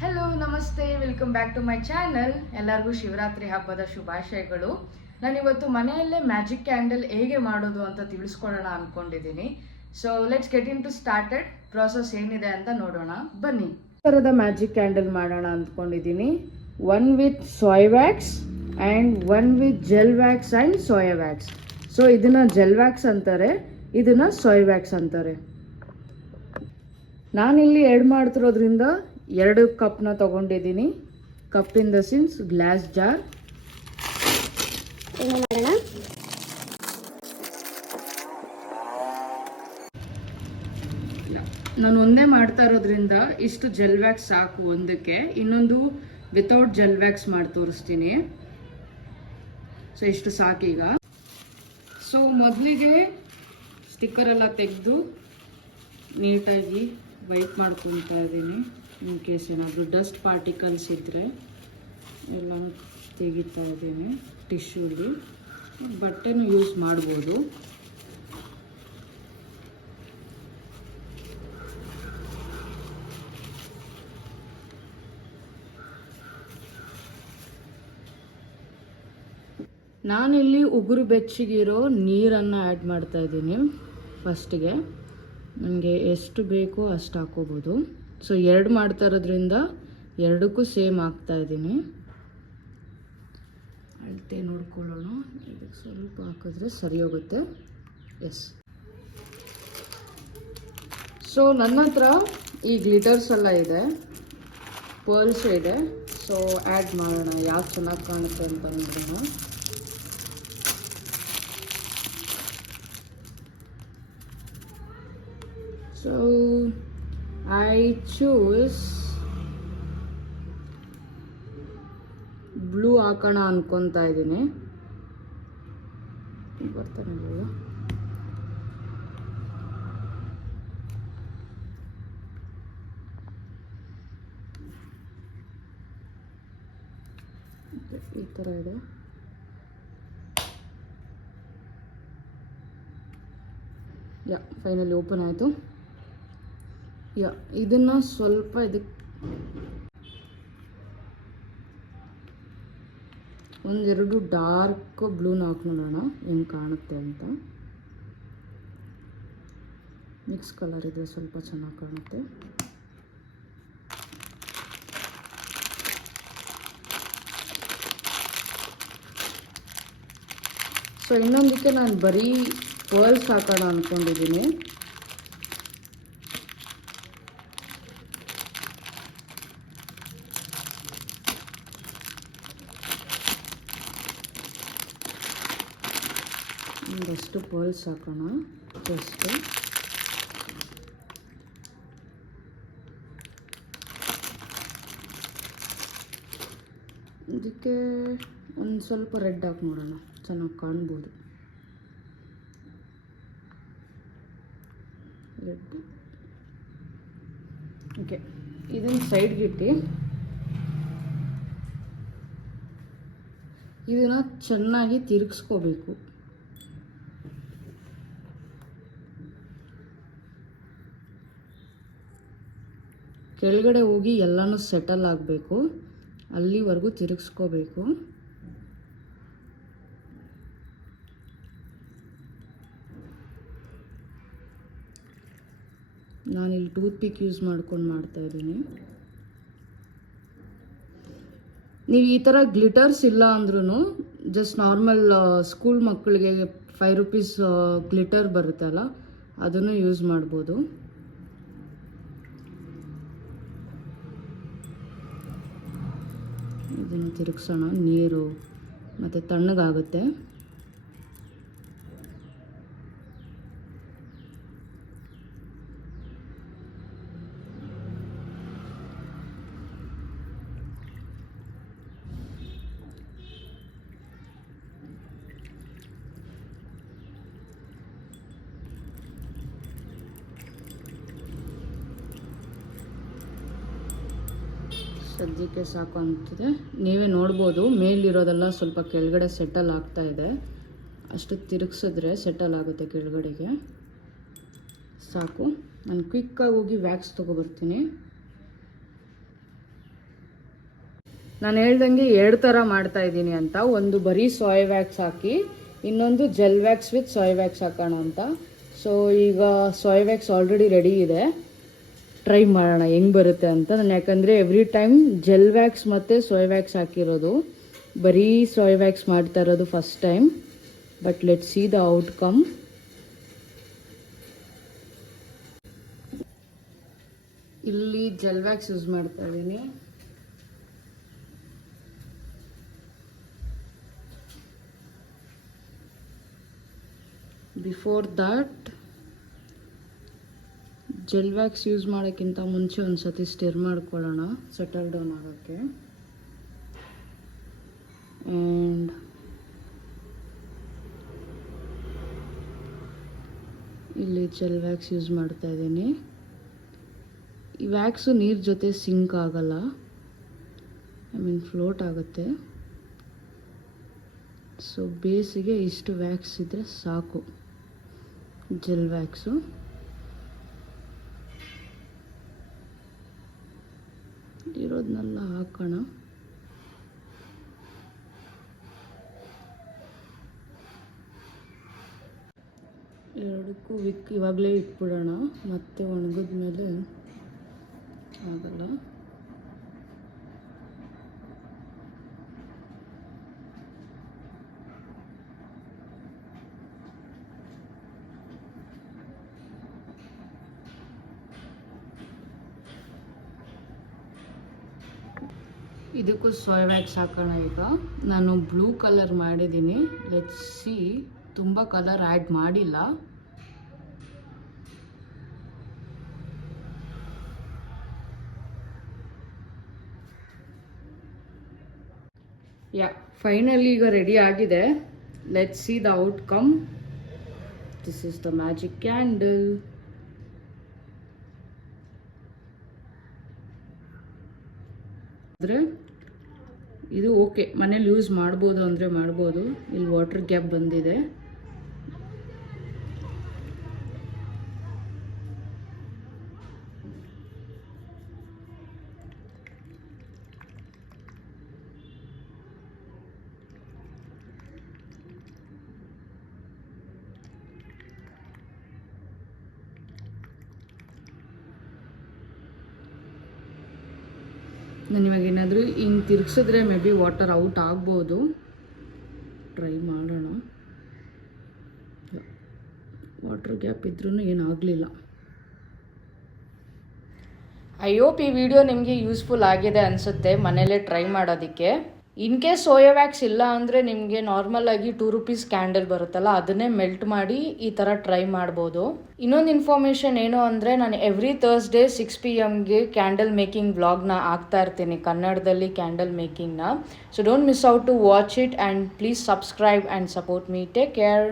Hello ನಮಸ್ತೆ. Welcome back to my channel ಎಲ್ಲರಿಗೂ ಶಿವರಾತ್ರಿ ಹಬ್ಬದ ಶುಭಾಶಯಗಳು. ನಾನಿವತ್ತು ಮನೆಯಲ್ಲೇ ಮ್ಯಾಜಿಕ್ ಕ್ಯಾಂಡಲ್ ಹೇಗೆ ಮಾಡೋದು ಅಂತ ತಿಳಿಸ್ಕೊಡೋಣ ಅಂದ್ಕೊಂಡಿದ್ದೀನಿ so let's get in to started process ಏನಿದೆ ಅಂತ ನೋಡೋಣ. ಬನ್ನಿ. ಥರದ ಮ್ಯಾಜಿಕ್ ಕ್ಯಾಂಡಲ್ ಮಾಡೋಣ ಅಂದ್ಕೊಂಡಿದ್ದೀನಿ one with soy wax and one with gel wax and soya wax so ಇದನ್ನ ಜೆಲ್ ವ್ಯಾಕ್ಸ್ ಅಂತಾರೆ, ಇದನ್ನ ಸೋಯ್ ವ್ಯಾಕ್ಸ್ ಅಂತಾರೆ. ನಾನಿಲ್ಲಿ ಎರಡು ಮಾಡ್ತಿರೋದ್ರಿಂದ ಎರಡು ಕಪ್ನ ತಗೊಂಡಿದ್ದೀನಿ. Cup in the since glass jar ನಾನು ಒಂದೇ ಮಾಡ್ತಾ ಇರೋದ್ರಿಂದ ಇಷ್ಟು ಜೆಲ್ ವ್ಯಾಕ್ಸ್ ಸಾಕು ಒಂದಕ್ಕೆ. ಇನ್ನೊಂದು ವಿತೌಟ್ ಜೆಲ್ ವ್ಯಾಕ್ಸ್ ಮಾಡಿ ತೋರಿಸ್ತೀನಿ. ಸೊ ಇಷ್ಟು ಸಾಕೀಗ ಸೊ ಮೊದಲಿಗೆ ಸ್ಟಿಕ್ಕರ್ ಎಲ್ಲ ತೆಗೆದು ನೀಟಾಗಿ ವೈಟ್ ಮಾಡ್ಕೊತಾ ಇದ್ದೀನಿ. ಇನ್ ಕೇಸ್ ಏನಾದರೂ ಡಸ್ಟ್ ಪಾರ್ಟಿಕಲ್ಸ್ ಇದ್ದರೆ ಎಲ್ಲನೂ ತೆಗಿತಾ ಇದ್ದೀನಿ, ಟಿಶ್ಯೂಲಿ. ಬಟ್ಟೆನೂ ಯೂಸ್ ಮಾಡ್ಬೋದು. ನಾನಿಲ್ಲಿ ಉಗುರು ಬೆಚ್ಚಗಿರೋ ನೀರನ್ನು ಆ್ಯಡ್ ಮಾಡ್ತಾ ಇದ್ದೀನಿ ಫಸ್ಟಿಗೆ. ನನಗೆ ಎಷ್ಟು ಬೇಕೋ ಅಷ್ಟು ಹಾಕೋಬೋದು ಸೊ ಎರಡು ಮಾಡ್ತಾ ಇರೋದ್ರಿಂದ ಎರಡಕ್ಕೂ ಸೇಮ್ ಆಗ್ತಾ ಇದ್ದೀನಿ ಅಳತೆ ನೋಡ್ಕೊಳ್ಳೋಣ. ಇದಕ್ಕೆ ಸ್ವಲ್ಪ ಹಾಕಿದ್ರೆ ಸರಿ ಹೋಗುತ್ತೆ. ಎಸ್ ಸೊ ನನ್ನ ಹತ್ರ ಈ ಗ್ಲಿಟರ್ಸ್ ಎಲ್ಲ ಇದೆ. ಪರ್ಲ್ಸ್ ಇದೆ ಸೊ ಆ್ಯಡ್ ಮಾಡೋಣ. ಯಾವ್ದು ಚೆನ್ನಾಗಿ ಕಾಣುತ್ತೆ ಅಂತ ನೋಡೋಣ. ಸೊ ಐ ಚೂಸ್ ಬ್ಲೂ ಹಾಕೋಣ ಅನ್ಕೊತಾ ಇದ್ದೀನಿ ಬರ್ತಾನೆ ಈ ಥರ ಇದೆ. ಯಾ ಫೈನಲಿ ಓಪನ್ ಆಯಿತು. ಯಾ, ಇದನ್ನು ಸ್ವಲ್ಪ ಇದಕ್ಕೆ ಒಂದೆರಡು ಡಾರ್ಕ್ ಬ್ಲೂನ ಹಾಕಿ ನೋಡೋಣ, ಹೆಂಗೆ ಕಾಣುತ್ತೆ ಅಂತ. ಮಿಕ್ಸ್ ಕಲರ್ ಇದೆ, ಸ್ವಲ್ಪ ಚೆನ್ನಾಗಿ ಕಾಣುತ್ತೆ. ಸೊ ಇನ್ನೊಂದಕ್ಕೆ ನಾನು ಬರೀ ಪರ್ಲ್ಸ್ ಹಾಕೋಣ ಅಂದ್ಕೊಂಡಿದ್ದೀನಿ ಪರ್ಲ್ಸ್ ಹಾಕೋಣ ಜಸ್ಟ್ ಇದಕ್ಕೆ ಒಂದು ಸ್ವಲ್ಪ ರೆಡ್ ಹಾಕಿ ನೋಡೋಣ. ಚೆನ್ನಾಗಿ ಕಾಣ್ಬೋದು. ರೆಡ್ ಓಕೆ ಇದನ್ನು ಸೈಡ್ಗೆ ಇದನ್ನು ಚೆನ್ನಾಗಿ ತಿರುಗಿಸ್ಕೋಬೇಕು. ಕೆಳಗಡೆ ಹೋಗಿ ಎಲ್ಲನೂ ಸೆಟಲ್ ಆಗಬೇಕು. ಅಲ್ಲಿವರೆಗೂ ತಿರುಗಿಸ್ಕೋಬೇಕು. ನಾನಿಲ್ಲಿ ಟೂತ್ ಪಿಕ್ ಯೂಸ್ ಮಾಡ್ಕೊಂಡು ಮಾಡ್ತಾ ಇದ್ದೀನಿ. ನೀವು ಈ ಥರ ಗ್ಲಿಟರ್ಸ್ ಇಲ್ಲ ಅಂದ್ರೂ ಜಸ್ಟ್ ನಾರ್ಮಲ್ ಸ್ಕೂಲ್ ಮಕ್ಕಳಿಗೆ ಫೈವ್ ರುಪೀಸ್ ಗ್ಲಿಟರ್ ಬರುತ್ತಲ್ಲ, ಅದನ್ನು ಯೂಸ್ ಮಾಡ್ಬೋದು. ಇದನ್ನು ತಿರುಗಿಸೋಣ. ನೀರು ಮತ್ತು ತಣ್ಣಗಾಗುತ್ತೆ. ಸದ್ಯಕ್ಕೆ ಸಾಕು ಅಂತಿದೆ. ನೀವೇ ನೋಡ್ಬೋದು, ಮೇಲಿರೋದೆಲ್ಲ ಸ್ವಲ್ಪ ಕೆಳಗಡೆ ಸೆಟಲ್ ಆಗ್ತಾ ಇದೆ. ಅಷ್ಟು ತಿರುಗಿಸಿದ್ರೆ ಸೆಟಲ್ ಆಗುತ್ತೆ ಕೆಳಗಡೆಗೆ. ಸಾಕು. ನಾನು ಕ್ವಿಕ್ಕಾಗಿ ಹೋಗಿ ವ್ಯಾಕ್ಸ್ ತೊಗೊಬರ್ತೀನಿ. ನಾನು ಹೇಳ್ದಂಗೆ ಎರಡು ಥರ ಮಾಡ್ತಾ ಇದ್ದೀನಿ ಅಂತ. ಒಂದು ಬರೀ ಸಾಯ್ ವ್ಯಾಕ್ಸ್ ಹಾಕಿ, ಇನ್ನೊಂದು gel wax with soy wax ಹಾಕೋಣ ಅಂತ. ಸೊ ಈಗ ಸಾಯ್ ವ್ಯಾಕ್ಸ್ ಆಲ್ರೆಡಿ ರೆಡಿ ಇದೆ. ಟ್ರೈ ಮಾಡೋಣ, ಹೆಂಗೆ ಬರುತ್ತೆ ಅಂತ. ನಾನು ಯಾಕಂದರೆ ಎವ್ರಿ ಟೈಮ್ ಜೆಲ್ ವ್ಯಾಕ್ಸ್ ಮತ್ತು ಸೋಯ್ ವ್ಯಾಕ್ಸ್ ಹಾಕಿರೋದು, ಬರೀ ಸೋಯ್ ವ್ಯಾಕ್ಸ್ ಮಾಡ್ತಾ ಇರೋದು first time but let see the outcome ಇಲ್ಲಿ ಜೆಲ್ ವ್ಯಾಕ್ಸ್ ಯೂಸ್ ಮಾಡ್ತಾ ಇದ್ದೀನಿ. Before that gel wax use ಮಾಡೋಕ್ಕಿಂತ ಮುಂಚೆ ಒಂದು ಸತಿ ಸ್ಟಿರ್ ಮಾಡ್ಕೊಳ್ಳೋಣ. ಸೆಟಲ್ ಡೌನ್ ಆಗೋಕ್ಕೆ. ಆ್ಯಂಡ್ ಇಲ್ಲಿ ಜೆಲ್ ವ್ಯಾಕ್ಸ್ ಯೂಸ್ ಮಾಡ್ತಾ ಇದ್ದೀನಿ. ಈ ವ್ಯಾಕ್ಸು ನೀರು ಜೊತೆ ಸಿಂಕ್ ಆಗಲ್ಲ. ಐ ಮೀನ್ ಫ್ಲೋಟ್ ಆಗುತ್ತೆ. ಸೊ ಬೇಸಿಗೆ ಇಷ್ಟು ವ್ಯಾಕ್ಸ್ ಇದ್ದರೆ ಸಾಕು. ಜೆಲ್ ವ್ಯಾಕ್ಸು ಇರೋದನ್ನೆಲ್ಲ ಹಾಕೋಣ. ಎರಡಕ್ಕೂ ವಿಕ್ ಇವಾಗಲೇ ಇಟ್ಬಿಡೋಣ. ಮತ್ತೆ ಒಣಗಿದ್ಮೇಲೆ ಆಗಲ್ಲ. ಇದಕ್ಕೂ ಸೋಯ್ ವ್ಯಾಕ್ಸ್ ಹಾಕೋಣ ಈಗ. ನಾನು ಬ್ಲೂ ಕಲರ್ ಮಾಡಿದ್ದೀನಿ. ಲೆಟ್ಸ್ ಸಿ ತುಂಬ ಕಲರ್ ಆ್ಯಡ್ ಮಾಡಿಲ್ಲ. ಯಾ ಫೈನಲಿ ಈಗ ರೆಡಿ ಆಗಿದೆ. Let's see the outcome this is the magic candle ಆದರೆ ಇದು ಓಕೆ. ಮನೇಲಿ ಯೂಸ್ ಮಾಡ್ಬೋದು ಅಂದರೆ ಮಾಡ್ಬೋದು. ಇಲ್ಲಿ ವಾಟರ್ ಗ್ಯಾಪ್ ಬಂದಿದೆ. ನಾನು ಇವಾಗ ಏನಾದರೂ ಹಿಂಗೆ ತಿರುಗಿಸಿದ್ರೆ ಮೇ ಬಿ ವಾಟರ್ ಔಟ್ ಆಗ್ಬೋದು. ಟ್ರೈ ಮಾಡೋಣ. ವಾಟರ್ ಗ್ಯಾಪ್ ಇದ್ರೂ ಏನಾಗಲಿಲ್ಲ ಐ ಹೋಪ್ ಈ ವಿಡಿಯೋ ನಿಮಗೆ ಯೂಸ್ಫುಲ್ ಆಗಿದೆ ಅನಿಸುತ್ತೆ. ಮನೇಲೇ ಟ್ರೈ ಮಾಡೋದಕ್ಕೆ. ಇನ್ ಕೇಸ್ ಸೋಯಾ ವ್ಯಾಕ್ಸ್ ಇಲ್ಲ ಅಂದರೆ ನಿಮಗೆ ನಾರ್ಮಲ್ ಆಗಿ ಟೂ ರುಪೀಸ್ ಕ್ಯಾಂಡಲ್ ಬರುತ್ತಲ್ಲ, ಅದನ್ನೇ ಮೆಲ್ಟ್ ಮಾಡಿ ಈ ಥರ ಟ್ರೈ ಮಾಡ್ಬೋದು. ಇನ್ನೊಂದು ಇನ್ಫಾರ್ಮೇಷನ್ ಏನು ಅಂದರೆ ನಾನು ಎವ್ರಿ ಥರ್ಸ್ಡೇ ಸಿಕ್ಸ್ ಪಿ ಎಮ್ಗೆ ಕ್ಯಾಂಡಲ್ ಮೇಕಿಂಗ್ ವ್ಲಾಗ್ನ ಆಗ್ತಾ ಇರ್ತೀನಿ, ಕನ್ನಡದಲ್ಲಿ candle ಮೇಕಿಂಗ್ನ so don't miss out to watch it and please subscribe and support me take care